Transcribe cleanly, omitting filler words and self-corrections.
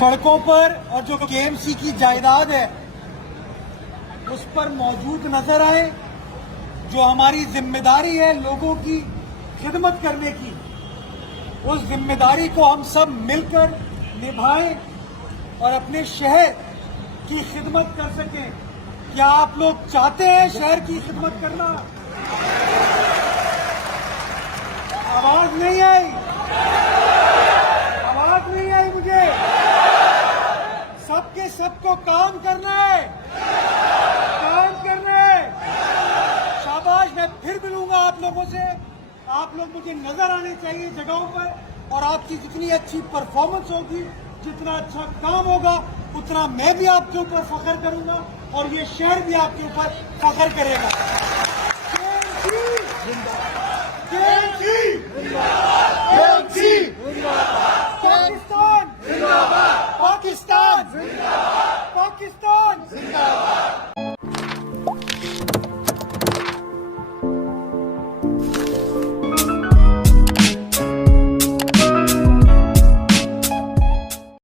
सड़कों पर और जो केएमसी की जायदाद है उस पर मौजूद नजर आए। जो हमारी जिम्मेदारी है लोगों की खिदमत करने की, उस जिम्मेदारी को हम सब मिलकर निभाएं और अपने शहर की खिदमत कर सकें। क्या आप लोग चाहते हैं शहर की खिदमत करना? आवाज नहीं आई, आवाज नहीं आई मुझे। सबके सबको काम करना है, काम करना है। शाबाश, मैं फिर मिलूंगा आप लोगों से। आप लोग मुझे नजर आने चाहिए जगहों पर, और आपकी जितनी अच्छी परफॉर्मेंस होगी, जितना अच्छा काम होगा, उतना मैं भी आपके ऊपर फख्र करूंगा और ये शहर भी आपके ऊपर फख्र करेगा।